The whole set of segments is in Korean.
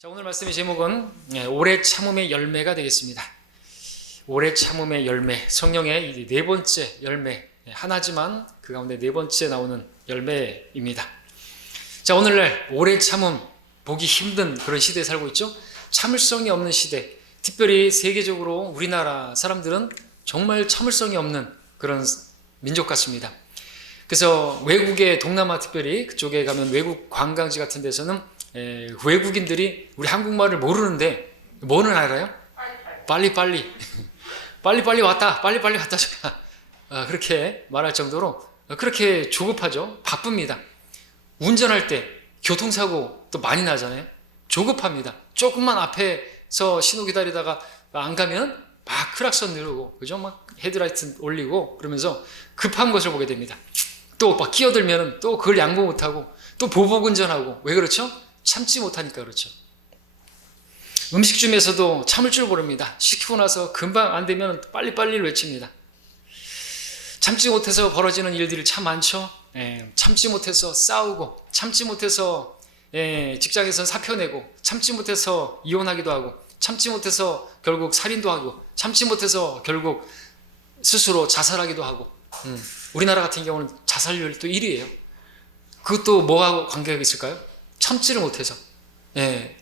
자, 오늘 말씀의 제목은 오래 참음의 열매가 되겠습니다. 오래 참음의 열매, 성령의 네 번째 열매, 하나지만 그 가운데 네 번째 나오는 열매입니다. 자, 오늘날 오래 참음 보기 힘든 그런 시대에 살고 있죠. 참을성이 없는 시대, 특별히 세계적으로 우리나라 사람들은 정말 참을성이 없는 그런 민족 같습니다. 그래서 외국의 동남아, 특별히 그쪽에 가면 외국 관광지 같은 데서는 외국인들이 우리 한국말을 모르는데 뭐는 알아요? 빨리빨리 빨리빨리 왔다, 빨리빨리 왔다 그렇게 말할 정도로 그렇게 조급하죠. 바쁩니다. 운전할 때 교통사고 또 많이 나잖아요. 조급합니다. 조금만 앞에서 신호 기다리다가 안 가면 막 크락선 누르고, 그죠? 막 헤드라이트 올리고 그러면서 급한 것을 보게 됩니다. 또 막 끼어들면 또 그걸 양보 못하고 또 보복 운전하고. 왜 그렇죠? 참지 못하니까 그렇죠. 음식 중에서도 참을 줄 모릅니다. 시키고 나서 금방 안 되면 빨리빨리를 외칩니다. 참지 못해서 벌어지는 일들이 참 많죠. 참지 못해서 싸우고, 참지 못해서 직장에서 사표 내고, 참지 못해서 이혼하기도 하고, 참지 못해서 결국 살인도 하고, 참지 못해서 결국 스스로 자살하기도 하고. 우리나라 같은 경우는 자살률 또 1위예요. 그것도 뭐하고 관계가 있을까요? 참지를 못해서.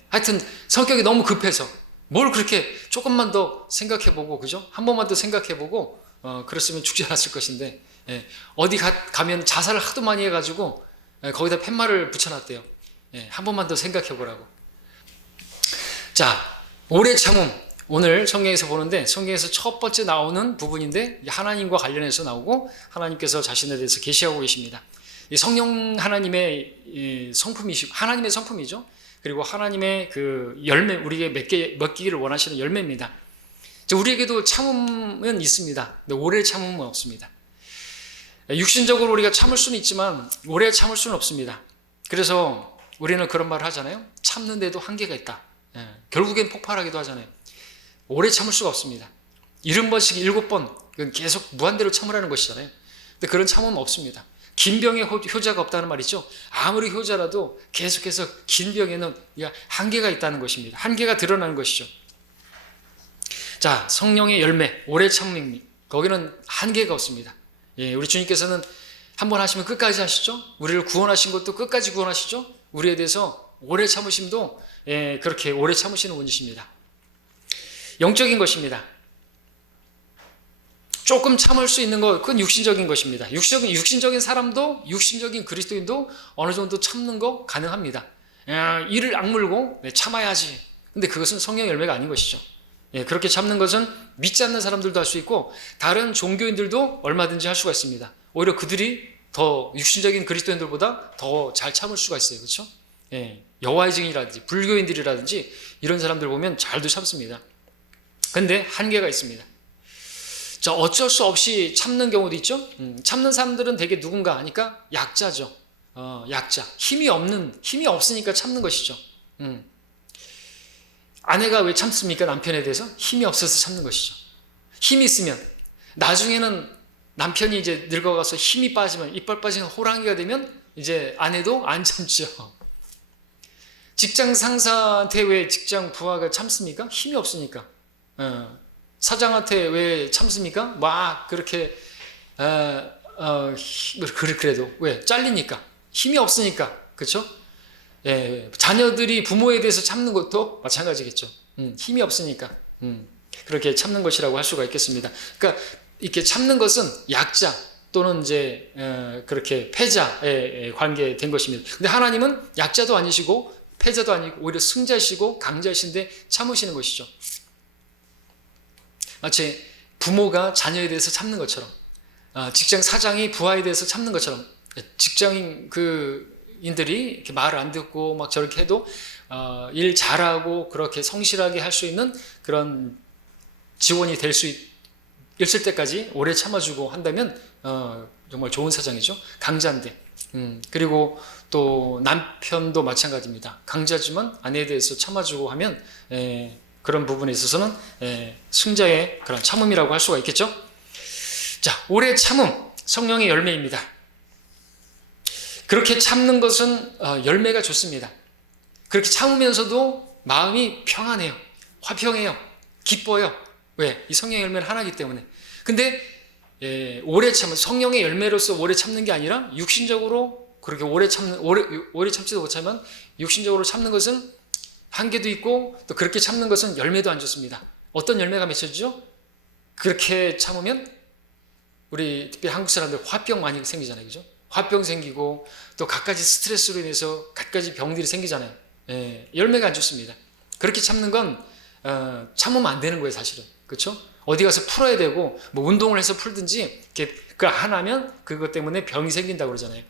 하여튼 성격이 너무 급해서 뭘 그렇게 조금만 더 생각해보고, 그죠? 한 번만 더 생각해보고 그랬으면 죽지 않았을 것인데, 어디 가면 자살을 하도 많이 해가지고 거기다 팻말을 붙여놨대요. 한 번만 더 생각해보라고. 자, 오래 참음, 오늘 성경에서 보는데, 성경에서 첫 번째 나오는 부분인데 하나님과 관련해서 나오고, 하나님께서 자신에 대해서 계시하고 계십니다. 성령 하나님의 성품이시고, 하나님의 성품이죠. 그리고 하나님의 그 열매, 우리에게 맡기기를 원하시는 열매입니다. 우리에게도 참음은 있습니다. 근데 오래 참음은 없습니다. 육신적으로 우리가 참을 수는 있지만 오래 참을 수는 없습니다. 그래서 우리는 그런 말을 하잖아요. 참는데도 한계가 있다. 결국엔 폭발하기도 하잖아요. 오래 참을 수가 없습니다. 70번씩 7번 계속 무한대로 참으라는 것이잖아요. 근데 그런 참음은 없습니다. 긴 병에 효자가 없다는 말이죠. 아무리 효자라도 계속해서 긴 병에는 한계가 있다는 것입니다. 한계가 드러나는 것이죠. 자, 성령의 열매, 오래 참음, 거기는 한계가 없습니다. 우리 주님께서는 한번 하시면 끝까지 하시죠. 우리를 구원하신 것도 끝까지 구원하시죠. 우리에 대해서 오래 참으심도 그렇게 오래 참으시는 분이십니다. 영적인 것입니다. 조금 참을 수 있는 것, 그건 육신적인 것입니다. 육신적인 사람도, 육신적인 그리스도인도 어느 정도 참는 거 가능합니다. 이를 악물고 참아야지. 근데 그것은 성령의 열매가 아닌 것이죠. 그렇게 참는 것은 믿지 않는 사람들도 할 수 있고, 다른 종교인들도 얼마든지 할 수가 있습니다. 오히려 그들이 더 육신적인 그리스도인들보다 더 잘 참을 수가 있어요. 그렇죠? 여호와의 증인이라든지 불교인들이라든지 이런 사람들 보면 잘도 참습니다. 근데 한계가 있습니다. 자, 어쩔 수 없이 참는 경우도 있죠. 참는 사람들은 대개 누군가 하니까 약자죠. 약자. 힘이 없으니까 참는 것이죠. 아내가 왜 참습니까? 남편에 대해서 힘이 없어서 참는 것이죠. 힘이 있으면 나중에는 남편이 이제 늙어가서 힘이 빠지면, 이빨 빠지는 호랑이가 되면 이제 아내도 안 참죠. 직장 상사한테 왜 직장 부하가 참습니까? 힘이 없으니까. 사장한테 왜 참습니까? 막 그렇게 그래도 왜? 잘리니까, 힘이 없으니까. 그렇죠? 자녀들이 부모에 대해서 참는 것도 마찬가지겠죠. 힘이 없으니까 그렇게 참는 것이라고 할 수가 있겠습니다. 그러니까 이렇게 참는 것은 약자 또는 이제 그렇게 패자에 관계된 것입니다. 근데 하나님은 약자도 아니시고 패자도 아니고 오히려 승자시고 강자이신데 참으시는 것이죠. 마치 부모가 자녀에 대해서 참는 것처럼, 직장 사장이 부하에 대해서 참는 것처럼, 직장인 인들이 이렇게 말을 안 듣고 막 저렇게 해도 일 잘하고 그렇게 성실하게 할 수 있는 그런 지원이 될 수 있을 때까지 오래 참아주고 한다면 정말 좋은 사장이죠. 강자인데. 그리고 또 남편도 마찬가지입니다. 강자지만 아내에 대해서 참아주고 하면 그런 부분에 있어서는 승자의 그런 참음이라고 할 수가 있겠죠. 자, 오래 참음, 성령의 열매입니다. 그렇게 참는 것은 열매가 좋습니다. 그렇게 참으면서도 마음이 평안해요. 화평해요. 기뻐요. 왜? 이 성령의 열매는 하나이기 때문에. 근데 오래 참은, 성령의 열매로서 오래 참는 게 아니라 육신적으로 그렇게 오래 참지도 못하면 육신적으로 참는 것은 한계도 있고, 또 그렇게 참는 것은 열매도 안 좋습니다. 어떤 열매가 맺혀지죠? 그렇게 참으면 우리 특히 한국 사람들 화병 많이 생기잖아요. 그죠? 화병 생기고 또 갖가지 스트레스로 인해서 갖가지 병들이 생기잖아요. 열매가 안 좋습니다. 그렇게 참는 건 참으면 안 되는 거예요, 사실은. 그렇죠? 어디 가서 풀어야 되고 뭐 운동을 해서 풀든지 그 안 하면 그것 때문에 병이 생긴다고 그러잖아요.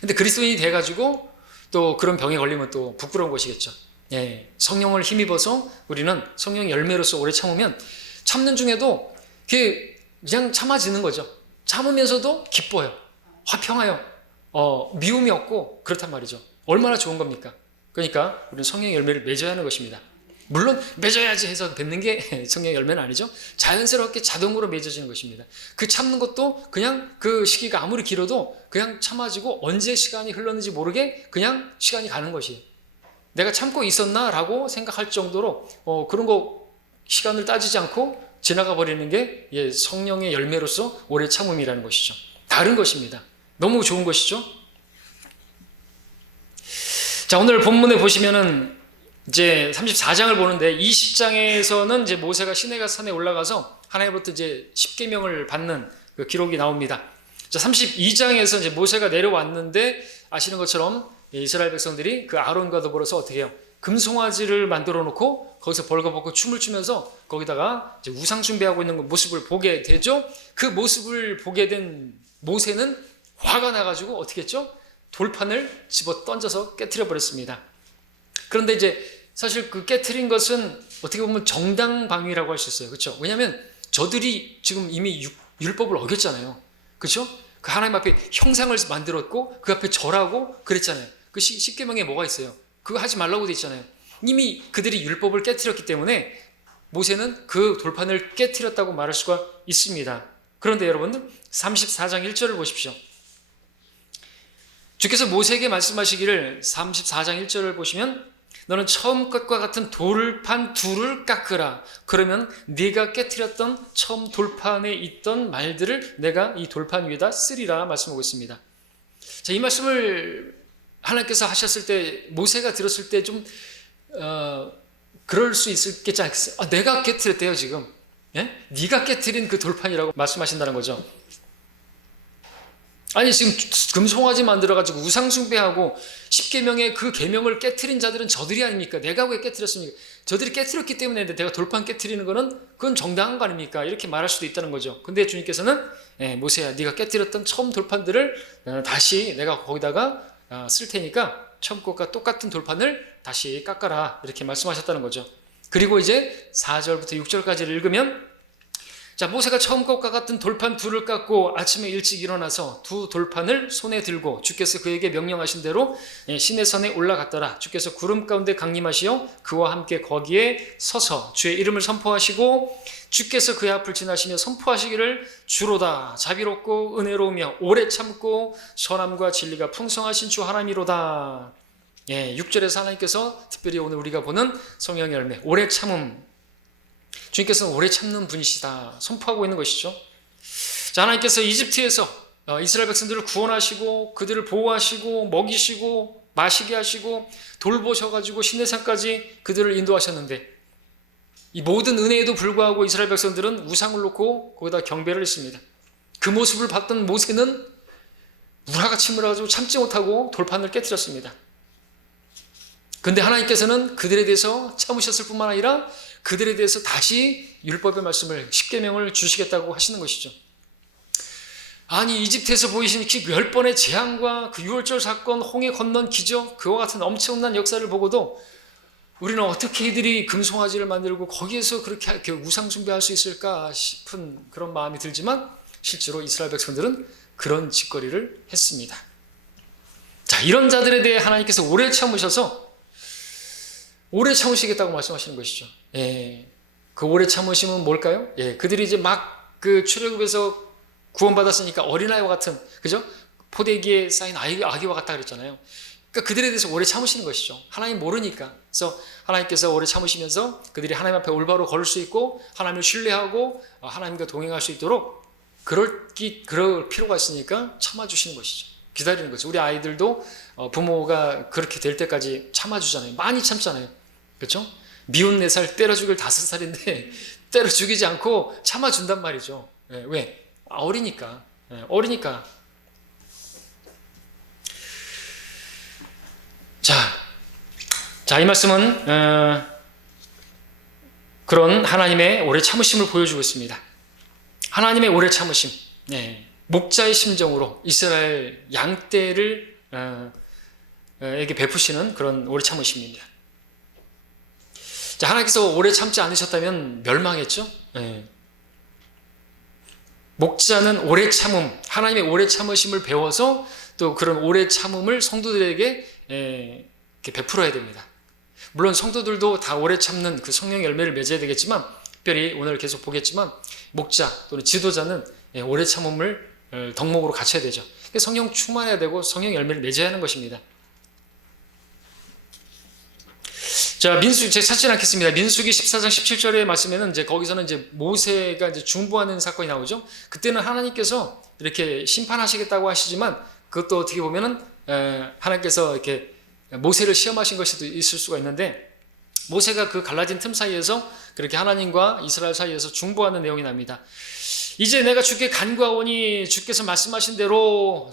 근데 그리스도인이 돼가지고 또 그런 병에 걸리면 또 부끄러운 것이겠죠. 성령을 힘입어서 우리는 성령의 열매로서 오래 참으면 참는 중에도 그냥 참아지는 거죠. 참으면서도 기뻐요. 화평하여 미움이 없고 그렇단 말이죠. 얼마나 좋은 겁니까? 그러니까 우리는 성령의 열매를 맺어야 하는 것입니다. 물론 맺어야지 해서 맺는 게 성령의 열매는 아니죠. 자연스럽게 자동으로 맺어지는 것입니다. 그 참는 것도 그냥 그 시기가 아무리 길어도 그냥 참아지고 언제 시간이 흘렀는지 모르게 그냥 시간이 가는 것이에요. 내가 참고 있었나? 라고 생각할 정도로 그런 거 시간을 따지지 않고 지나가 버리는 게 성령의 열매로서 오래 참음이라는 것이죠. 다른 것입니다. 너무 좋은 것이죠. 자, 오늘 본문에 보시면은 이제 34장을 보는데 20장에서는 이제 모세가 시내가 산에 올라가서 하나님으로부터 이제 십계명을 받는 그 기록이 나옵니다. 자, 32장에서 이제 모세가 내려왔는데 아시는 것처럼 이스라엘 백성들이 그 아론과 더불어서 어떻게 해요? 금송아지를 만들어 놓고 거기서 벌거벗고 춤을 추면서 거기다가 이제 우상 숭배하고 있는 모습을 보게 되죠. 그 모습을 보게 된 모세는 화가 나가지고 어떻게 했죠? 돌판을 집어 던져서 깨트려 버렸습니다. 그런데 이제 사실 그 깨트린 것은 어떻게 보면 정당방위라고 할 수 있어요. 그렇죠? 왜냐하면 저들이 지금 이미 율법을 어겼잖아요. 그렇죠? 그 하나님 앞에 형상을 만들었고 그 앞에 절하고 그랬잖아요. 그 십계명에 뭐가 있어요? 그거 하지 말라고 돼 있잖아요. 이미 그들이 율법을 깨트렸기 때문에 모세는 그 돌판을 깨트렸다고 말할 수가 있습니다. 그런데 여러분들 34장 1절을 보십시오. 주께서 모세에게 말씀하시기를 34장 1절을 보시면 너는 처음 것과 같은 돌판 둘을 깎으라. 그러면 네가 깨트렸던 처음 돌판에 있던 말들을 내가 이 돌판 위에다 쓰리라 말씀하고 있습니다. 자, 이 말씀을 하나님께서 하셨을 때 모세가 들었을 때 좀 그럴 수 있겠지 않겠어요? 내가 깨트렸대요 지금. 네가 깨트린 그 돌판이라고 말씀하신다는 거죠. 아니 지금 금송아지 만들어가지고 우상숭배하고 십계명의 그 계명을 깨트린 자들은 저들이 아닙니까? 내가 왜 깨트렸습니까? 저들이 깨트렸기 때문에 내가 돌판 깨트리는 거는 그건 정당한 거 아닙니까? 이렇게 말할 수도 있다는 거죠. 근데 주님께서는 모세야 네가 깨트렸던 처음 돌판들을 다시 내가 거기다가 쓸 테니까 처음 것과 똑같은 돌판을 다시 깎아라 이렇게 말씀하셨다는 거죠. 그리고 이제 4절부터 6절까지를 읽으면 자, 모세가 처음 것과 같은 돌판 둘을 깎고 아침에 일찍 일어나서 두 돌판을 손에 들고 주께서 그에게 명령하신 대로 시내산에 올라갔더라. 주께서 구름 가운데 강림하시어 그와 함께 거기에 서서 주의 이름을 선포하시고 주께서 그의 앞을 지나시며 선포하시기를 주로다 자비롭고 은혜로우며 오래 참고 선함과 진리가 풍성하신 주 하나님이로다. 6절에서 하나님께서 특별히 오늘 우리가 보는 성령의 열매 오래 참음, 주님께서는 오래 참는 분이시다 선포하고 있는 것이죠. 자, 하나님께서 이집트에서 이스라엘 백성들을 구원하시고 그들을 보호하시고 먹이시고 마시게 하시고 돌보셔가지고 시내산까지 그들을 인도하셨는데 이 모든 은혜에도 불구하고 이스라엘 백성들은 우상을 놓고 거기다 경배를 했습니다. 그 모습을 봤던 모세는 우라가 침몰해가지고 참지 못하고 돌판을 깨뜨렸습니다. 그런데 하나님께서는 그들에 대해서 참으셨을 뿐만 아니라 그들에 대해서 다시 율법의 말씀을 십계명을 주시겠다고 하시는 것이죠. 아니 이집트에서 보이신 10번의 재앙과 그 유월절 사건, 홍해 건넌 기적, 그와 같은 엄청난 역사를 보고도 우리는 어떻게 이들이 금송아지를 만들고 거기에서 그렇게 우상 숭배할 수 있을까 싶은 그런 마음이 들지만 실제로 이스라엘 백성들은 그런 짓거리를 했습니다. 자, 이런 자들에 대해 하나님께서 오래 참으셔서 오래 참으시겠다고 말씀하시는 것이죠. 그 오래 참으심은 뭘까요? 그들이 이제 막 그 출애굽에서 구원받았으니까 어린아이와 같은, 그죠? 포대기에 쌓인 아기와 같다 그랬잖아요. 그러니까 그들에 대해서 오래 참으시는 것이죠. 하나님 모르니까. 그래서 하나님께서 오래 참으시면서 그들이 하나님 앞에 올바로 걸을 수 있고 하나님을 신뢰하고 하나님과 동행할 수 있도록 그럴 필요가 있으니까 참아주시는 것이죠. 기다리는 거죠. 우리 아이들도 부모가 그렇게 될 때까지 참아주잖아요. 많이 참잖아요. 그렇죠? 미운 4살 때려 죽일 5살인데 때려 죽이지 않고 참아준단 말이죠. 왜? 어리니까. 어리니까. 자, 이 말씀은 그런 하나님의 오래 참으심을 보여주고 있습니다. 하나님의 오래 참으심, 목자의 심정으로 이스라엘 양떼를 에게 베푸시는 그런 오래 참으심입니다. 자, 하나님께서 오래 참지 않으셨다면 멸망했죠. 목자는 오래 참음, 하나님의 오래 참으심을 배워서 또 그런 오래 참음을 성도들에게 이렇게 베풀어야 됩니다. 물론 성도들도 다 오래 참는 그 성령의 열매를 맺어야 되겠지만, 특별히 오늘 계속 보겠지만 목자 또는 지도자는 오래 참음을 덕목으로 갖춰야 되죠. 성령 충만해야 되고 성령 열매를 맺어야 하는 것입니다. 자, 제가 찾지 않겠습니다. 민수기 14장 17절의 말씀에는 거기서는 모세가 중보하는 사건이 나오죠. 그때는 하나님께서 이렇게 심판하시겠다고 하시지만 그것도 어떻게 보면은 하나님께서 이렇게 모세를 시험하신 것이 있을 수가 있는데, 모세가 그 갈라진 틈 사이에서 그렇게 하나님과 이스라엘 사이에서 중보하는 내용이 납니다. 이제 내가 주께 간구하오니 주께서 말씀하신 대로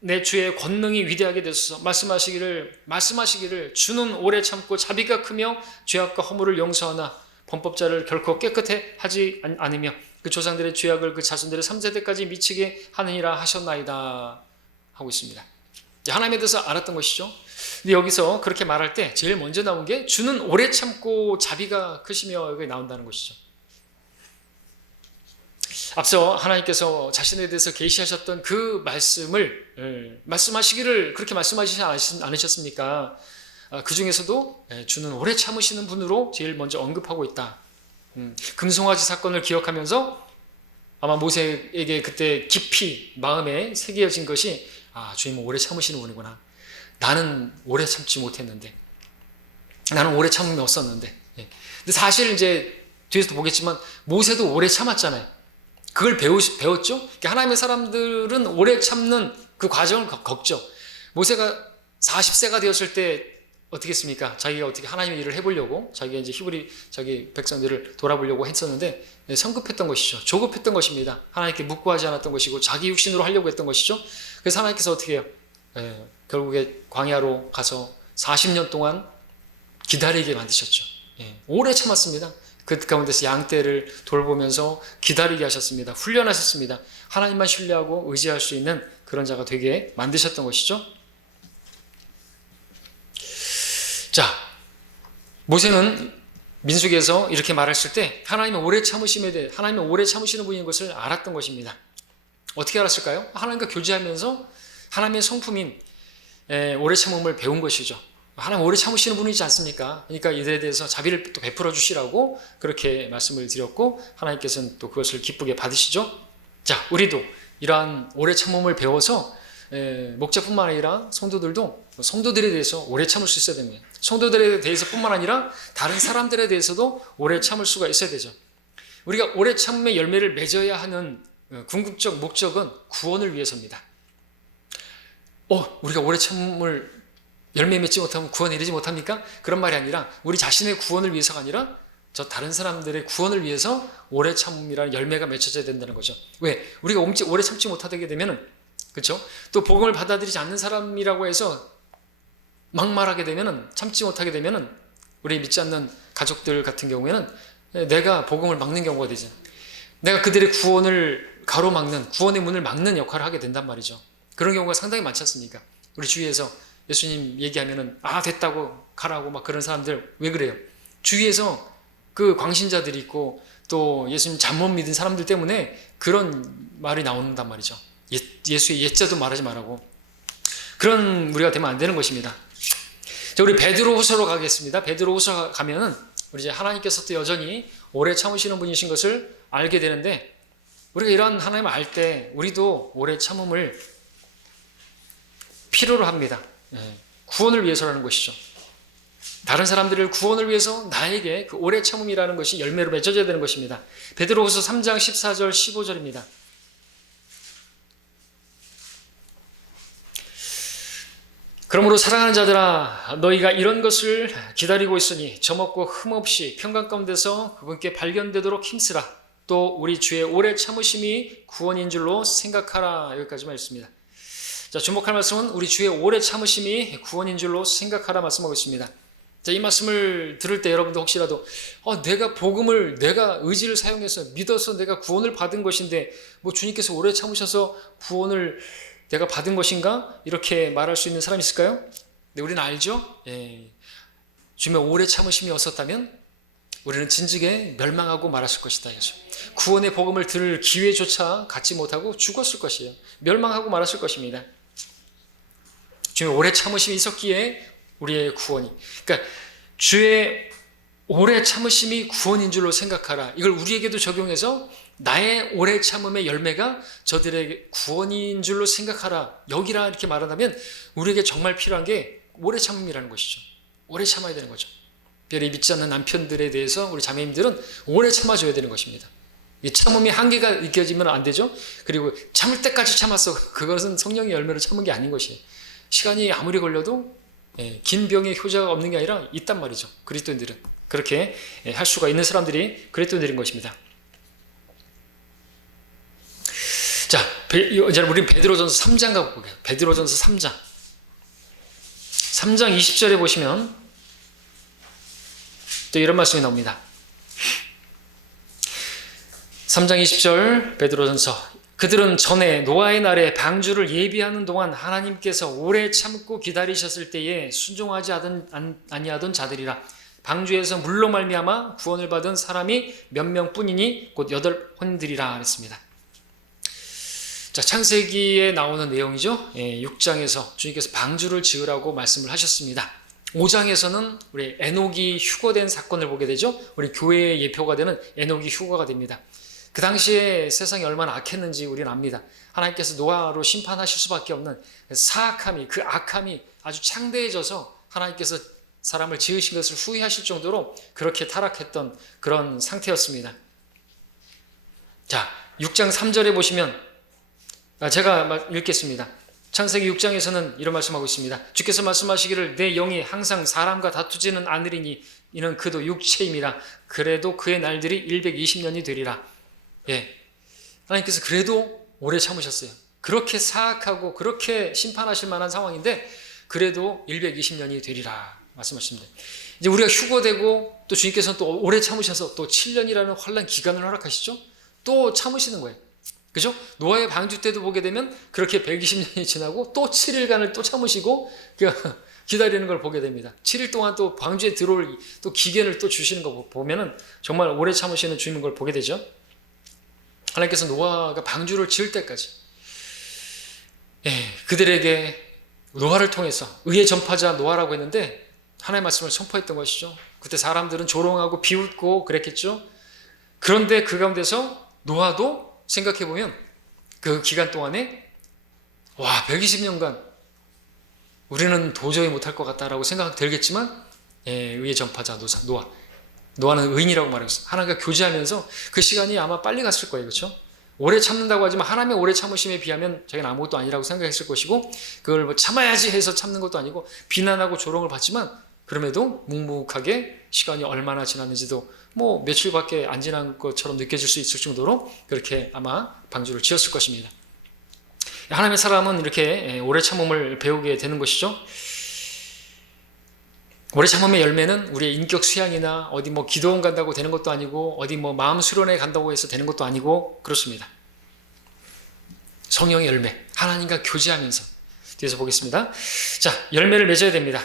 내 주의 권능이 위대하게 되소서. 말씀하시기를 주는 오래 참고 자비가 크며 죄악과 허물을 용서하나 범법자를 결코 깨끗해 하지 않으며 그 조상들의 죄악을 그 자손들의 3세대까지 미치게 하느니라 하셨나이다 하고 있습니다. 하나님에 대해서 알았던 것이죠. 근데 여기서 그렇게 말할 때 제일 먼저 나온 게 주는 오래 참고 자비가 크시며 여기 나온다는 것이죠. 앞서 하나님께서 자신에 대해서 계시하셨던 그 말씀을 말씀하시기를 그렇게 말씀하시지 않으셨습니까? 그 중에서도 주는 오래 참으시는 분으로 제일 먼저 언급하고 있다. 금송아지 사건을 기억하면서 아마 모세에게 그때 깊이 마음에 새겨진 것이 주님은 오래 참으시는 분이구나. 나는 오래 참지 못했는데, 나는 오래 참음이 없었는데. 근데 사실 뒤에서도 보겠지만 모세도 오래 참았잖아요. 그걸 배웠죠. 하나님의 사람들은 오래 참는 그 과정을 겪죠. 모세가 40세가 되었을 때 어떻게 했습니까? 자기가 어떻게 하나님의 일을 해보려고 자기가 히브리 자기 백성들을 돌아보려고 했었는데 성급했던 것이죠. 조급했던 것입니다. 하나님께 묵구하지 않았던 것이고 자기 육신으로 하려고 했던 것이죠. 그래서 하나님께서 어떻게 해요? 결국에 광야로 가서 40년 동안 기다리게 만드셨죠. 오래 참았습니다. 그 가운데서 양떼를 돌보면서 기다리게 하셨습니다. 훈련하셨습니다. 하나님만 신뢰하고 의지할 수 있는 그런 자가 되게 만드셨던 것이죠. 자, 모세는 민수기에서 이렇게 말했을 때 하나님의 오래 참으심에 대해 하나님의 오래 참으시는 분인 것을 알았던 것입니다. 어떻게 알았을까요? 하나님과 교제하면서 하나님의 성품인 오래 참음을 배운 것이죠. 하나님 오래 참으시는 분이지 않습니까? 그러니까 이들에 대해서 자비를 또 베풀어 주시라고 그렇게 말씀을 드렸고 하나님께서는 또 그것을 기쁘게 받으시죠. 자, 우리도 이러한 오래 참음을 배워서 목자뿐만 아니라 성도들에 대해서 오래 참을 수 있어야 됩니다. 성도들에 대해서 뿐만 아니라 다른 사람들에 대해서도 오래 참을 수가 있어야 되죠. 우리가 오래 참음의 열매를 맺어야 하는 궁극적 목적은 구원을 위해서입니다. 우리가 오래 참음을 열매 맺지 못하면 구원에 이르지 못합니까? 그런 말이 아니라 우리 자신의 구원을 위해서가 아니라 저 다른 사람들의 구원을 위해서 오래 참음이라는 열매가 맺혀져야 된다는 거죠. 왜? 우리가 오래 참지 못하게 되면은, 그렇죠? 또 복음을 받아들이지 않는 사람이라고 해서 막말하게 되면은, 참지 못하게 되면은 우리 믿지 않는 가족들 같은 경우에는 내가 복음을 막는 경우가 되죠. 내가 그들의 구원을 가로막는, 구원의 문을 막는 역할을 하게 된단 말이죠. 그런 경우가 상당히 많지 않습니까? 우리 주위에서 예수님 얘기하면은 됐다고 가라고 막 그런 사람들 왜 그래요? 주위에서 그 광신자들이 있고 또 예수님 잘못 믿은 사람들 때문에 그런 말이 나온단 말이죠. 예수의 옛자도 말하지 말라고. 그런 우리가 되면 안 되는 것입니다. 자, 우리 베드로후서로 가겠습니다. 베드로후서 가면은 우리 이제 하나님께서 또 여전히 오래 참으시는 분이신 것을 알게 되는데, 우리가 이런 하나님을 알 때 우리도 오래 참음을 필요로 합니다. 구원을 위해서라는 것이죠. 다른 사람들을 구원을 위해서 나에게 그 오래 참음이라는 것이 열매로 맺어져야 되는 것입니다. 베드로후서 3장 14절 15절입니다. 그러므로 사랑하는 자들아 너희가 이런 것을 기다리고 있으니 점없고 흠없이 평강 가운데서 그분께 발견되도록 힘쓰라. 또 우리 주의 오래 참으심이 구원인 줄로 생각하라. 여기까지만 읽습니다. 자, 주목할 말씀은 우리 주의 오래 참으심이 구원인 줄로 생각하라 말씀하고 있습니다. 자, 이 말씀을 들을 때 여러분도 혹시라도 내가 복음을 내가 의지를 사용해서 믿어서 내가 구원을 받은 것인데 뭐 주님께서 오래 참으셔서 구원을 내가 받은 것인가? 이렇게 말할 수 있는 사람이 있을까요? 네, 우리는 알죠? 주님의 오래 참으심이 없었다면 우리는 진즉에 멸망하고 말았을 것이다. 구원의 복음을 들을 기회조차 갖지 못하고 죽었을 것이에요. 멸망하고 말았을 것입니다. 주님의 오래 참으심이 있었기에 우리의 구원이, 그러니까 주의 오래 참으심이 구원인 줄로 생각하라. 이걸 우리에게도 적용해서 나의 오래 참음의 열매가 저들에게 구원인 줄로 생각하라. 여기라 이렇게 말한다면 우리에게 정말 필요한 게 오래 참음이라는 것이죠. 오래 참아야 되는 거죠. 특별히 믿지 않는 남편들에 대해서 우리 자매님들은 오래 참아줘야 되는 것입니다. 이 참음이 한계가 느껴지면 안 되죠. 그리고 참을 때까지 참았어. 그것은 성령의 열매로 참은 게 아닌 것이에요. 시간이 아무리 걸려도 긴 병에 효자가 없는 게 아니라 있단 말이죠. 그리스도인들은 그렇게 할 수가 있는 사람들이 그리스도인들인 것입니다. 자, 이제 우리는 베드로전서 3장 가고 볼게요. 베드로전서 3장 20절에 보시면 또 이런 말씀이 나옵니다. 3장 20절 베드로전서 그들은 전에 노아의 날에 방주를 예비하는 동안 하나님께서 오래 참고 기다리셨을 때에 순종하지 아니하던 자들이라. 방주에서 물로 말미암아 구원을 받은 사람이 몇 명뿐이니 곧 8혼들이라 그랬습니다. 자, 창세기에 나오는 내용이죠. 6장에서 주님께서 방주를 지으라고 말씀을 하셨습니다. 5장에서는 우리 에녹이 휴거된 사건을 보게 되죠. 우리 교회의 예표가 되는 에녹이 휴거가 됩니다. 그 당시에 세상이 얼마나 악했는지 우리는 압니다. 하나님께서 노아로 심판하실 수밖에 없는 사악함이, 그 악함이 아주 창대해져서 하나님께서 사람을 지으신 것을 후회하실 정도로 그렇게 타락했던 그런 상태였습니다. 자, 6장 3절에 보시면 제가 읽겠습니다. 창세기 6장에서는 이런 말씀하고 있습니다. 주께서 말씀하시기를 내 영이 항상 사람과 다투지는 않으리니 이는 그도 육체임이라. 그래도 그의 날들이 120년이 되리라. 하나님께서 그래도 오래 참으셨어요. 그렇게 사악하고 그렇게 심판하실 만한 상황인데 그래도 120년이 되리라 말씀하십니다. 이제 우리가 휴거되고 또 주님께서는 또 오래 참으셔서 또 7년이라는 환난 기간을 허락하시죠. 또 참으시는 거예요. 그죠? 노아의 방주 때도 보게 되면 그렇게 120년이 지나고 또 7일간을 또 참으시고 기다리는 걸 보게 됩니다. 7일 동안 또 방주에 들어올 또 기限을 또 주시는 거 보면은 정말 오래 참으시는 주님인 걸 보게 되죠. 하나님께서 노아가 방주를 지을 때까지 그들에게 노아를 통해서 의의 전파자 노아라고 했는데 하나님의 말씀을 선포했던 것이죠. 그때 사람들은 조롱하고 비웃고 그랬겠죠. 그런데 그 가운데서 노아도 생각해보면 그 기간 동안에 120년간 우리는 도저히 못할 것 같다라고 생각 들겠지만 의의 전파자 노아는 의인이라고 말했어요. 하나님과 교제하면서 그 시간이 아마 빨리 갔을 거예요. 그렇죠? 오래 참는다고 하지만 하나님의 오래 참으심에 비하면 자기는 아무것도 아니라고 생각했을 것이고 그걸 뭐 참아야지 해서 참는 것도 아니고 비난하고 조롱을 받지만 그럼에도 묵묵하게 시간이 얼마나 지났는지도 뭐 며칠밖에 안 지난 것처럼 느껴질 수 있을 정도로 그렇게 아마 방주를 지었을 것입니다. 하나님의 사람은 이렇게 오래 참음을 배우게 되는 것이죠. 오래 참음의 열매는 우리의 인격 수양이나 어디 뭐 기도원 간다고 되는 것도 아니고 어디 뭐 마음 수련회 간다고 해서 되는 것도 아니고 그렇습니다. 성령의 열매, 하나님과 교제하면서 뒤에서 보겠습니다. 자, 열매를 맺어야 됩니다.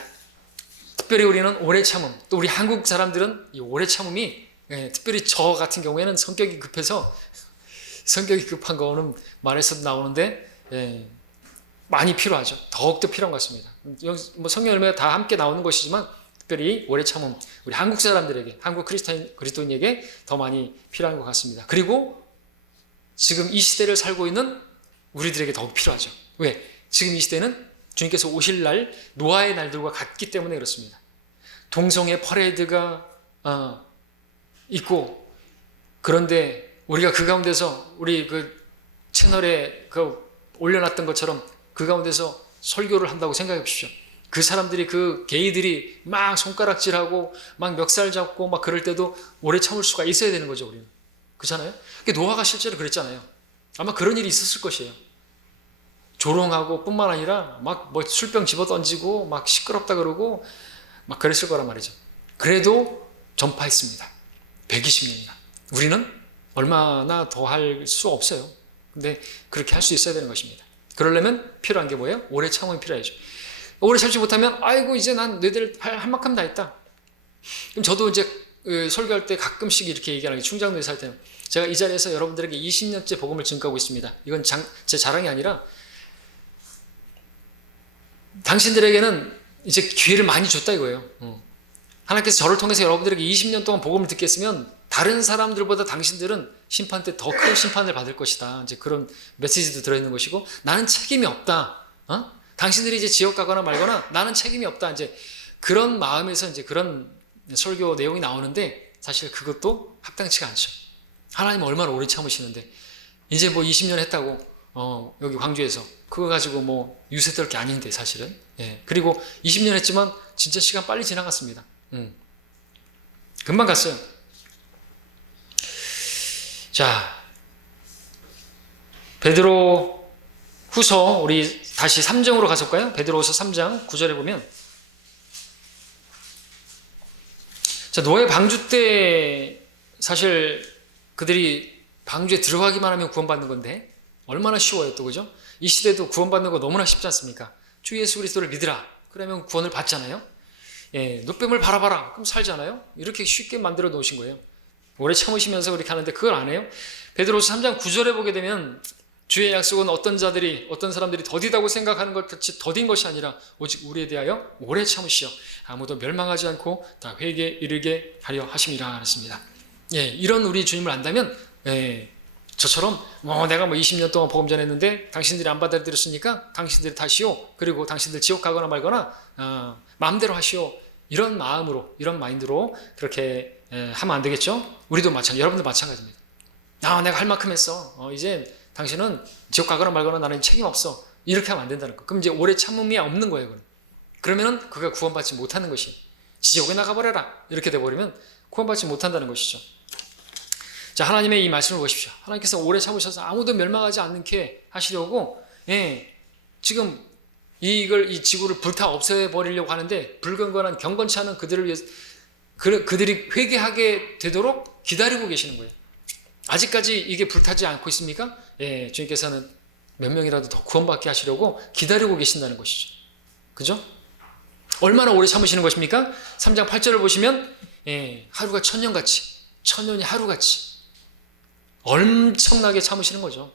특별히 우리는 오래 참음, 또 우리 한국 사람들은 이 오래 참음이 특별히 저 같은 경우에는 성격이 급해서 성격이 급한 거는 말에서도 나오는데 많이 필요하죠. 더욱더 필요한 것 같습니다. 뭐 성령 열매가 다 함께 나오는 것이지만 특별히 오래 참음 우리 한국 사람들에게 한국 그리스도인에게 더 많이 필요한 것 같습니다. 그리고 지금 이 시대를 살고 있는 우리들에게 더욱 필요하죠. 왜? 지금 이 시대는 주님께서 오실 날 노아의 날들과 같기 때문에 그렇습니다. 동성애 퍼레이드가 있고, 그런데 우리가 그 가운데서 우리 그 채널에 올려놨던 것처럼 그 가운데서 설교를 한다고 생각해 보십시오. 그 사람들이, 그 게이들이 막 손가락질하고 막 멱살 잡고 막 그럴 때도 오래 참을 수가 있어야 되는 거죠, 우리는. 그렇잖아요? 노아가 실제로 그랬잖아요. 아마 그런 일이 있었을 것이에요. 조롱하고 뿐만 아니라 막 뭐 술병 집어 던지고 막 시끄럽다 그러고 막 그랬을 거란 말이죠. 그래도 전파했습니다. 120년이나. 우리는 얼마나 더 할 수 없어요. 근데 그렇게 할 수 있어야 되는 것입니다. 그러려면 필요한 게 뭐예요? 오래 참음이 필요하죠. 오래 참지 못하면 아이고 이제 난 너희들 할 만큼 다 했다. 그럼 저도 이제 설교할 때 가끔씩 이렇게 얘기하는 게, 충장도에 살 때는 제가 이 자리에서 여러분들에게 20년째 복음을 증거하고 있습니다. 이건 제 자랑이 아니라 당신들에게는 이제 기회를 많이 줬다 이거예요. 하나님께서 저를 통해서 여러분들에게 20년 동안 복음을 듣게 했으면 다른 사람들보다 당신들은 심판 때 더 큰 심판을 받을 것이다. 이제 그런 메시지도 들어있는 것이고, 나는 책임이 없다. 당신들이 이제 지옥 가거나 말거나 나는 책임이 없다. 이제 그런 마음에서 이제 그런 설교 내용이 나오는데, 사실 그것도 합당치가 않죠. 하나님은 얼마나 오래 참으시는데, 이제 뭐 20년 했다고 여기 광주에서 그거 가지고 뭐 유세 떨 게 아닌데 사실은. 예. 그리고 20년 했지만 진짜 시간 빨리 지나갔습니다. 금방 갔어요. 자, 베드로 후서, 우리 다시 3장으로 가볼까요? 베드로후서 3장 9절에 보면, 자, 노예 방주 때 사실 그들이 방주에 들어가기만 하면 구원받는 건데 얼마나 쉬워요 또, 그죠? 이 시대도 구원받는 거 너무나 쉽지 않습니까? 주 예수 그리스도를 믿으라 그러면 구원을 받잖아요. 예, 노뱀을 바라봐라 그럼 살잖아요. 이렇게 쉽게 만들어 놓으신 거예요. 오래 참으시면서 그렇게 하는데 그걸 안 해요. 베드로서 3장 9절에 보게 되면, 주의 약속은 어떤 사람들이 더디다고 생각하는 것 같이 더딘 것이 아니라 오직 우리에 대하여 오래 참으시어 아무도 멸망하지 않고 다 회개에 이르게 하려 하심이라 했습니다. 예, 이런 우리 주님을 안다면, 저처럼 내가 20년 동안 복음 전했는데 당신들이 안 받아들였으니까 당신들이 다시오, 그리고 당신들 지옥 가거나 말거나 마음대로 하시오, 이런 마음으로, 이런 마인드로 그렇게 하면 안 되겠죠? 우리도 여러분도 마찬가지입니다. 내가 할 만큼 했어. 이제 당신은 지옥 가거나 말거나 나는 책임 없어. 이렇게 하면 안 된다는 거. 그럼 이제 오래 참음이 없는 거예요. 그러면은 그가 구원받지 못하는 것이, 지옥에 나가버려라 이렇게 돼버리면 구원받지 못한다는 것이죠. 자, 하나님의 이 말씀을 보십시오. 하나님께서 오래 참으셔서 아무도 멸망하지 않게 하시려고, 지금 이 지구를 불타 없애버리려고 하는데, 불경건한 경건치 않은 그들을 위해서 그들이 회개하게 되도록 기다리고 계시는 거예요. 아직까지 이게 불타지 않고 있습니까? 주님께서는 몇 명이라도 더 구원받게 하시려고 기다리고 계신다는 것이죠. 그죠? 얼마나 오래 참으시는 것입니까? 3장 8절을 보시면 하루가 천년같이, 천년이 하루같이 엄청나게 참으시는 거죠.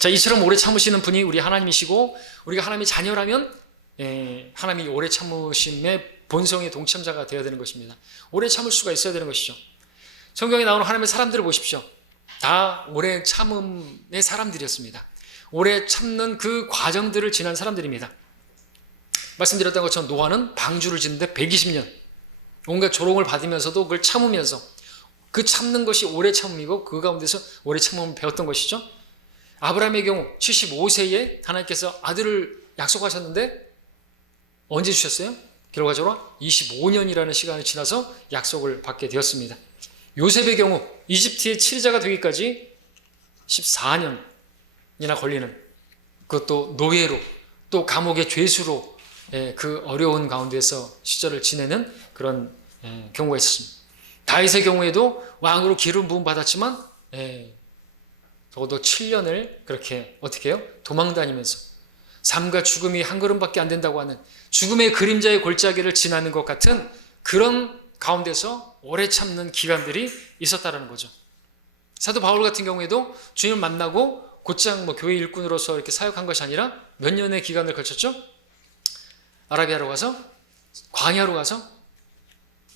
자, 이처럼 오래 참으시는 분이 우리 하나님이시고, 우리가 하나님의 자녀라면 하나님이 오래 참으심의 본성의 동참자가 되어야 되는 것입니다. 오래 참을 수가 있어야 되는 것이죠. 성경에 나오는 하나님의 사람들을 보십시오. 다 오래 참음의 사람들이었습니다. 오래 참는 그 과정들을 지난 사람들입니다. 말씀드렸던 것처럼 노아는 방주를 짓는데 120년 온갖 조롱을 받으면서도 그걸 참으면서, 그 참는 것이 오래 참음이고 그 가운데서 오래 참음을 배웠던 것이죠. 아브라함의 경우 75세에 하나님께서 아들을 약속하셨는데 언제 주셨어요? 결과적으로 25년이라는 시간이 지나서 약속을 받게 되었습니다. 요셉의 경우 이집트의 치리자가 되기까지 14년이나 걸리는, 그것도 노예로, 또 감옥의 죄수로 그 어려운 가운데서 시절을 지내는 그런 경우가 있었습니다. 다윗의 경우에도 왕으로 기름 부음 받았지만 적어도 7년을 그렇게 어떻게 해요? 도망다니면서 삶과 죽음이 한 걸음밖에 안 된다고 하는 죽음의 그림자의 골짜기를 지나는 것 같은 그런 가운데서 오래 참는 기간들이 있었다는 거죠. 사도 바울 같은 경우에도 주님을 만나고 곧장 교회 일꾼으로서 이렇게 사역한 것이 아니라 몇 년의 기간을 걸쳤죠? 아라비아로 가서, 광야로 가서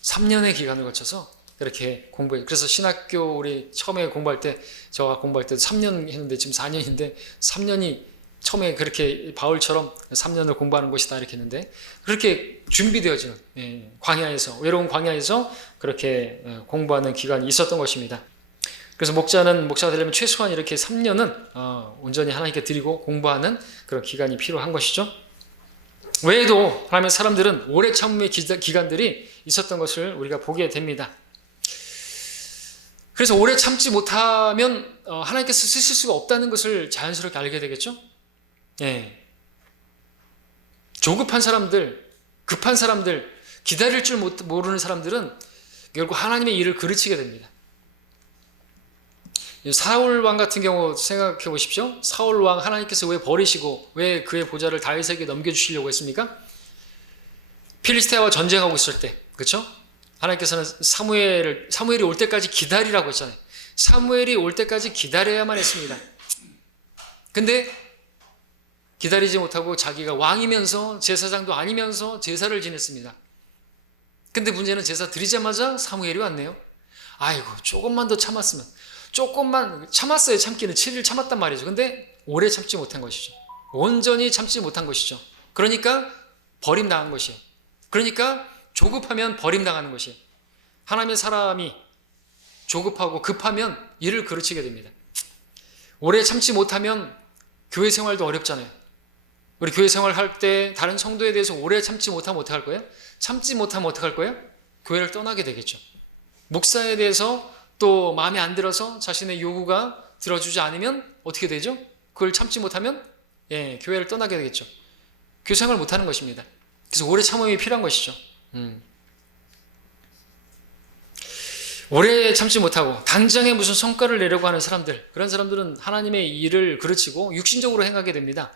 3년의 기간을 거쳐서 그렇게 공부해요. 그래서 신학교 우리 처음에 공부할 때, 저가 공부할 때도 3년 했는데 지금 4년인데 3년이 처음에 그렇게 바울처럼 3년을 공부하는 것이다 이렇게 했는데 그렇게 준비되어지는 광야에서 외로운 광야에서 그렇게 공부하는 기간이 있었던 것입니다. 그래서 목자가 되려면 최소한 이렇게 3년은 온전히 하나님께 드리고 공부하는 그런 기간이 필요한 것이죠. 외에도 하나님의 사람들은 오래 참음의 기간들이 있었던 것을 우리가 보게 됩니다. 그래서 오래 참지 못하면 하나님께서 쓰실 수가 없다는 것을 자연스럽게 알게 되겠죠. 조급한 사람들, 급한 사람들, 기다릴 줄 모르는 사람들은 결국 하나님의 일을 그르치게 됩니다. 사울 왕 같은 경우 생각해 보십시오. 사울 왕 하나님께서 왜 버리시고 왜 그의 보좌를 다윗에게 넘겨주시려고 했습니까? 필리스테아와 전쟁하고 있을 때, 그렇죠? 하나님께서는 사무엘이 올 때까지 기다리라고 했잖아요. 사무엘이 올 때까지 기다려야만 했습니다. 근데 기다리지 못하고 자기가 왕이면서 제사장도 아니면서 제사를 지냈습니다. 근데 문제는 제사 드리자마자 사무엘이 왔네요. 아이고, 조금만 더 참았으면. 조금만 참았어요. 참기는 7일 참았단 말이죠. 근데 오래 참지 못한 것이죠. 온전히 참지 못한 것이죠. 그러니까 버림당한 것이에요. 그러니까 조급하면 버림당하는 것이에요. 하나님의 사람이 조급하고 급하면 일을 그르치게 됩니다. 오래 참지 못하면 교회 생활도 어렵잖아요. 우리 교회 생활할 때 다른 성도에 대해서 오래 참지 못하면 어떡할 거예요? 참지 못하면 어떡할 거예요? 교회를 떠나게 되겠죠. 목사에 대해서 또 마음에 안 들어서 자신의 요구가 들어주지 않으면 어떻게 되죠? 그걸 참지 못하면 교회를 떠나게 되겠죠. 교회 생활을 못하는 것입니다. 그래서 오래 참음이 필요한 것이죠. 오래 참지 못하고 당장에 무슨 성과를 내려고 하는 사람들, 그런 사람들은 하나님의 일을 그르치고 육신적으로 행하게 됩니다.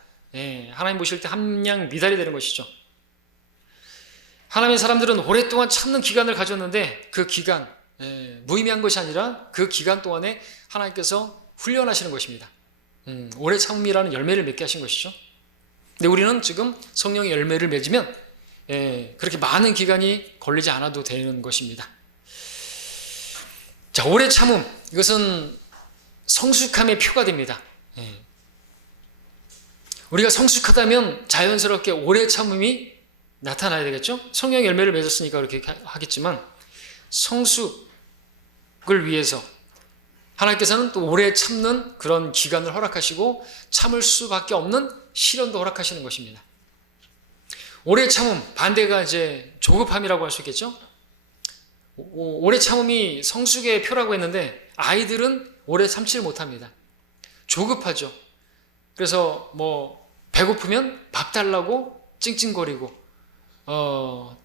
하나님 보실 때 함량 미달이 되는 것이죠. 하나님의 사람들은 오랫동안 참는 기간을 가졌는데 그 기간, 무의미한 것이 아니라 그 기간 동안에 하나님께서 훈련하시는 것입니다. 오래 참음이라는 열매를 맺게 하신 것이죠. 근데 우리는 지금 성령의 열매를 맺으면 그렇게 많은 기간이 걸리지 않아도 되는 것입니다. 자, 오래 참음, 이것은 성숙함의 표가 됩니다. 우리가 성숙하다면 자연스럽게 오래 참음이 나타나야 되겠죠? 성령의 열매를 맺었으니까 그렇게 하겠지만 성숙을 위해서 하나님께서는 또 오래 참는 그런 기간을 허락하시고 참을 수밖에 없는 시련도 허락하시는 것입니다. 오래 참음, 반대가 이제 조급함이라고 할 수 있겠죠? 오래 참음이 성숙의 표라고 했는데 아이들은 오래 참지를 못합니다. 조급하죠. 그래서 배고프면 밥 달라고 찡찡거리고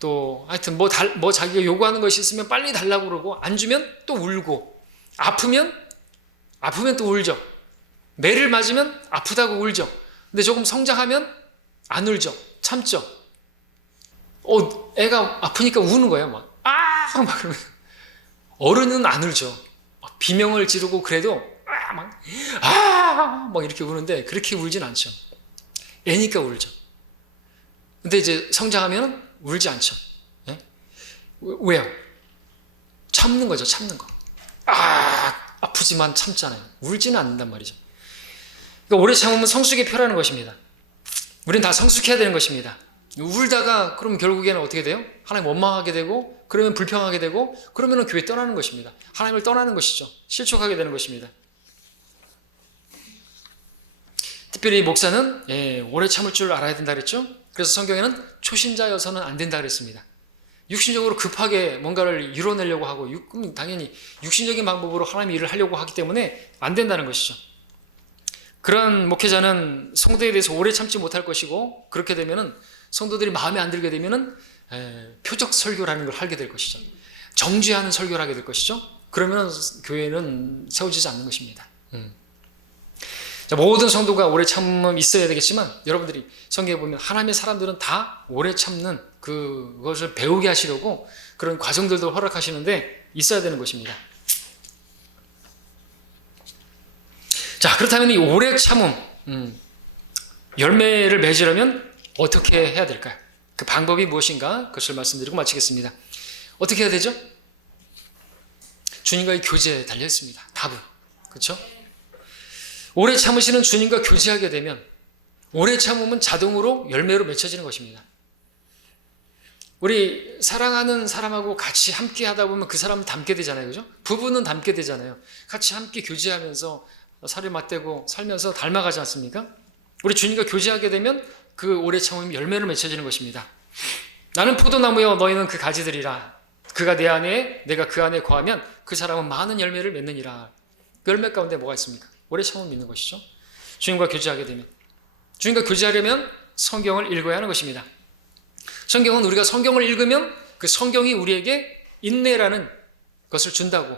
또 하여튼 뭐 자기가 요구하는 것이 있으면 빨리 달라고 그러고 안 주면 또 울고 아프면 또 울죠. 매를 맞으면 아프다고 울죠. 근데 조금 성장하면 안 울죠. 참죠. 애가 아프니까 우는 거예요. 막 그러면 어른은 안 울죠. 비명을 지르고 그래도 막 이렇게 우는데 그렇게 울진 않죠. 애니까 울죠. 근데 이제 성장하면 울지 않죠. 왜요? 참는 거죠. 참는 거. 아프지만 참잖아요. 울지는 않는단 말이죠. 그러니까 오래 참으면 성숙의 표라는 것입니다. 우리는 다 성숙해야 되는 것입니다. 울다가 그럼 결국에는 어떻게 돼요? 하나님 원망하게 되고 그러면 불평하게 되고 그러면 교회 떠나는 것입니다. 하나님을 떠나는 것이죠. 실족하게 되는 것입니다. 특별히 목사는 오래 참을 줄 알아야 된다 그랬죠. 그래서 성경에는 초신자여서는 안 된다 그랬습니다. 육신적으로 급하게 뭔가를 이뤄내려고 하고 그럼 당연히 육신적인 방법으로 하나님의 일을 하려고 하기 때문에 안 된다는 것이죠. 그런 목회자는 성도에 대해서 오래 참지 못할 것이고 그렇게 되면은 성도들이 마음에 안 들게 되면은 표적 설교라는 걸 하게 될 것이죠. 정죄하는 설교를 하게 될 것이죠. 그러면 교회는 세워지지 않는 것입니다. 자, 모든 성도가 오래 참음 있어야 되겠지만 여러분들이 성경에 보면 하나님의 사람들은 다 오래 참는 그것을 배우게 하시려고 그런 과정들도 허락하시는데 있어야 되는 것입니다. 자, 그렇다면 이 오래 참음 열매를 맺으려면 어떻게 해야 될까요? 그 방법이 무엇인가? 그것을 말씀드리고 마치겠습니다. 어떻게 해야 되죠? 주님과의 교제에 달려 있습니다. 답은. 그렇죠? 오래 참으시는 주님과 교제하게 되면 오래 참으면 자동으로 열매로 맺혀지는 것입니다. 우리 사랑하는 사람하고 같이 함께 하다 보면 그 사람을 닮게 되잖아요. 그죠? 부부는 닮게 되잖아요. 같이 함께 교제하면서 살을 맞대고 살면서 닮아가지 않습니까? 우리 주님과 교제하게 되면 그 오래 참음이 열매로 맺혀지는 것입니다. 나는 포도나무여 너희는 그 가지들이라. 그가 내 안에 내가 그 안에 거하면 그 사람은 많은 열매를 맺느니라. 그 열매 가운데 뭐가 있습니까? 오래 참음 있는 것이죠. 주님과 교제하게 되면, 주님과 교제하려면 성경을 읽어야 하는 것입니다. 성경은 우리가 성경을 읽으면 그 성경이 우리에게 인내라는 것을 준다고,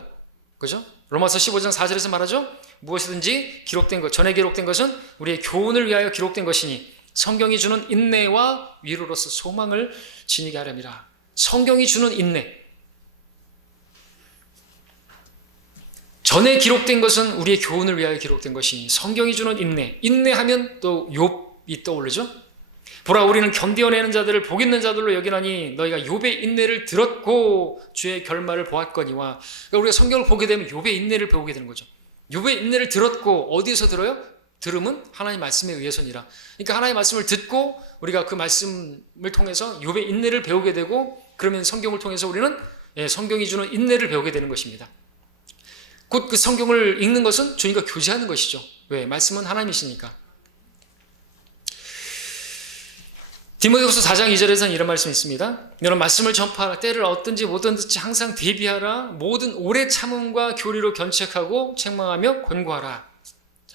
그죠? 로마서 15장 4절에서 말하죠. 무엇이든지 기록된 것, 전에 기록된 것은 우리의 교훈을 위하여 기록된 것이니 성경이 주는 인내와 위로로서 소망을 지니게 하렵니다. 성경이 주는 인내, 전에 기록된 것은 우리의 교훈을 위하여 기록된 것이니 성경이 주는 인내, 인내하면 또 욥이 떠오르죠. 보라 우리는 견디어내는 자들을 복 있는 자들로 여기나니 너희가 욥의 인내를 들었고 주의 결말을 보았거니와. 그러니까 우리가 성경을 보게 되면 욥의 인내를 배우게 되는 거죠. 욥의 인내를 들었고 어디에서 들어요? 들음은 하나님 말씀에 의해서니라. 그러니까 하나님 말씀을 듣고 우리가 그 말씀을 통해서 욥의 인내를 배우게 되고, 그러면 성경을 통해서 우리는 성경이 주는 인내를 배우게 되는 것입니다. 곧 그 성경을 읽는 것은 주님과 교제하는 것이죠. 왜? 말씀은 하나님이시니까. 디모데후서 4장 2절에서는 이런 말씀이 있습니다. 너는 말씀을 전파하라. 때를 얻든지 못 얻든지 항상 대비하라. 모든 오래 참음과 교리로 견책하고 책망하며 권고하라.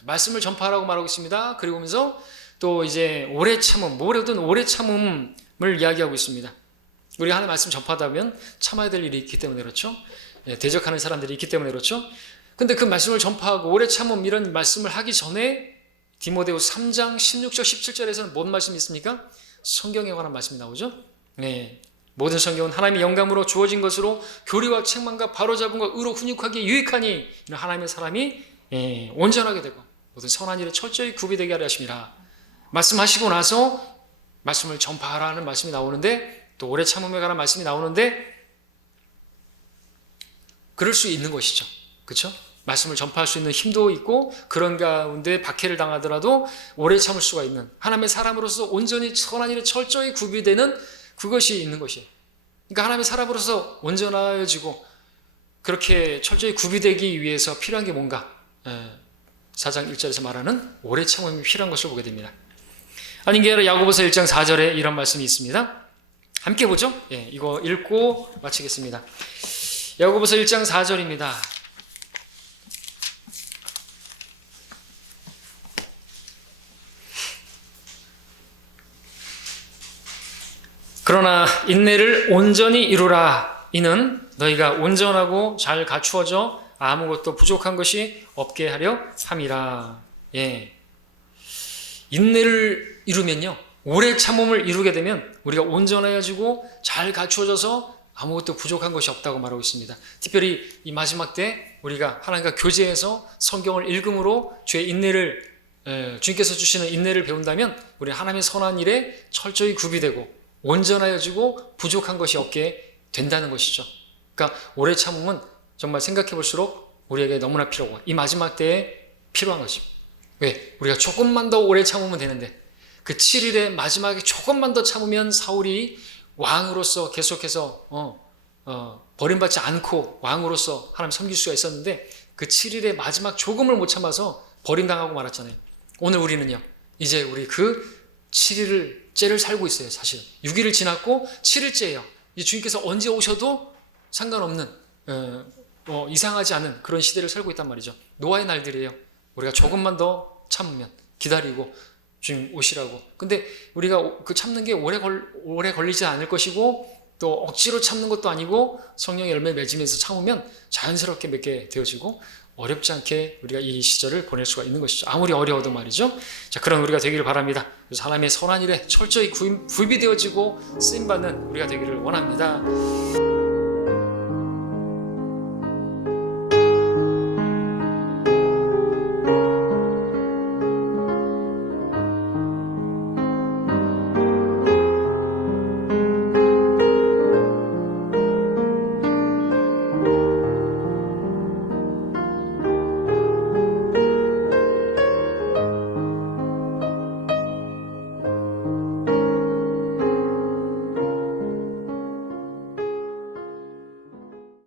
말씀을 전파하라고 말하고 있습니다. 그리고 면서 또 이제 오래 참음, 모든 오래 참음을 이야기하고 있습니다. 우리가 하나님 말씀 전파하다 보면 참아야 될 일이 있기 때문에 그렇죠. 대적하는 사람들이 있기 때문에 그렇죠. 근데 그 말씀을 전파하고 오래 참음 이런 말씀을 하기 전에 디모데후서 3장 16절 17절에서는 뭔 말씀이 있습니까? 성경에 관한 말씀이 나오죠. 모든 성경은 하나님의 영감으로 주어진 것으로 교리와 책망과 바로잡음과 의로 훈육하기에 유익하니 하나님의 사람이 온전하게 되고 모든 선한 일에 철저히 구비되게 하려 하심이라. 말씀하시고 나서 말씀을 전파하라는 말씀이 나오는데, 또 오래 참음에 관한 말씀이 나오는데, 그럴 수 있는 것이죠. 그렇죠? 말씀을 전파할 수 있는 힘도 있고 그런 가운데 박해를 당하더라도 오래 참을 수가 있는 하나님의 사람으로서 온전히 선한 일에 철저히 구비되는 그것이 있는 것이에요. 그러니까 하나님의 사람으로서 온전하여지고 그렇게 철저히 구비되기 위해서 필요한 게 뭔가? 4장 1절에서 말하는 오래 참음이 필요한 것을 보게 됩니다. 아닌 게 아니라 야고보서 1장 4절에 이런 말씀이 있습니다. 함께 보죠. 이거 읽고 마치겠습니다. 야고보서 1장 4절입니다. 그러나 인내를 온전히 이루라. 이는 너희가 온전하고 잘 갖추어져 아무것도 부족한 것이 없게 하려 함이라. 인내를 이루면요, 오래 참음을 이루게 되면 우리가 온전해지고 잘 갖추어져서 아무것도 부족한 것이 없다고 말하고 있습니다. 특별히 이 마지막 때 우리가 하나님과 교제해서 성경을 읽음으로 주의 인내를, 주님께서 주시는 인내를 배운다면 우리 하나님의 선한 일에 철저히 구비되고 온전하여지고 부족한 것이 없게 된다는 것이죠. 그러니까 오래 참음은 정말 생각해 볼수록 우리에게 너무나 필요하고 이 마지막 때에 필요한 거죠. 왜? 우리가 조금만 더 오래 참으면 되는데 그 7일의 마지막에 조금만 더 참으면 사울이 왕으로서 계속해서 버림받지 않고 왕으로서 하나님 섬길 수가 있었는데 그 7일의 마지막 조금을 못 참아서 버림당하고 말았잖아요. 오늘 우리는요, 이제 우리 그 7일째를 살고 있어요. 사실 6일을 지났고 7일째예요. 주님께서 언제 오셔도 상관없는 이상하지 않은 그런 시대를 살고 있단 말이죠. 노아의 날들이에요. 우리가 조금만 더 참으면, 기다리고 주님 오시라고. 근데 우리가 그 참는 게 오래 걸리지 않을 것이고 또 억지로 참는 것도 아니고 성령의 열매 맺으면서 참으면 자연스럽게 맺게 되어지고 어렵지 않게 우리가 이 시절을 보낼 수가 있는 것이죠. 아무리 어려워도 말이죠. 자, 그런 우리가 되기를 바랍니다. 그래서 하나님의 선한 일에 철저히 구비되어지고 쓰임받는 우리가 되기를 원합니다.